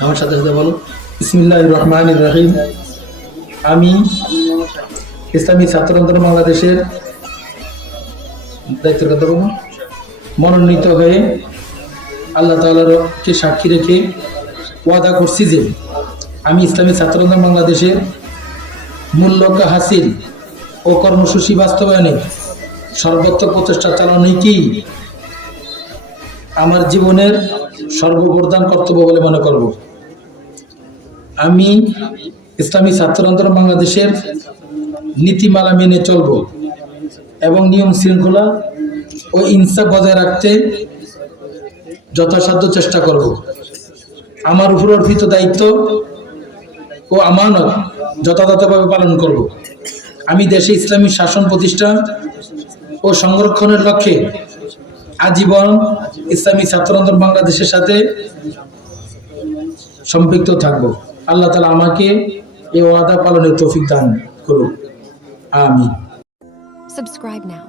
আমার সাথে সাথে বলো। ইসমিল্লাহ রহমান রহিম। আমি ইসলামী ছাত্র বাংলাদেশের দায়িত্বের কথা বলব মনোনীত হয়ে আল্লাহ তালার কে সাক্ষী রেখে ওয়াদা করছি যে আমি ইসলামী ছাত্র বাংলাদেশের মূল লক্ষ্য হাসিল ও কর্মসূচি বাস্তবায়নে সর্বোত্তম প্রচেষ্টা চালানোই কি আমার জীবনের সর্বপ্রধান কর্তব্য বলে মনে করব। আমি ইসলামী ছাত্র আন্দোলন বাংলাদেশের নীতিমালা মেনে চলব এবং নিয়ম শৃঙ্খলা ও ইনসাফ বজায় রাখতে যথাসাধ্য চেষ্টা করব। আমার উপর অর্পিত দায়িত্ব ও আমানত যথাযথভাবে পালন করব। আমি দেশে ইসলামী শাসন প্রতিষ্ঠা ও সংরক্ষণের লক্ষ্যে আজীবন ইসলামী ছাত্র বাংলাদেশের সাথে সম্পৃক্ত থাকব। আল্লাহ তালা আমাকে এই ওয়াদা পালনের তৌফিক দান করুক। আমি Subscribe now.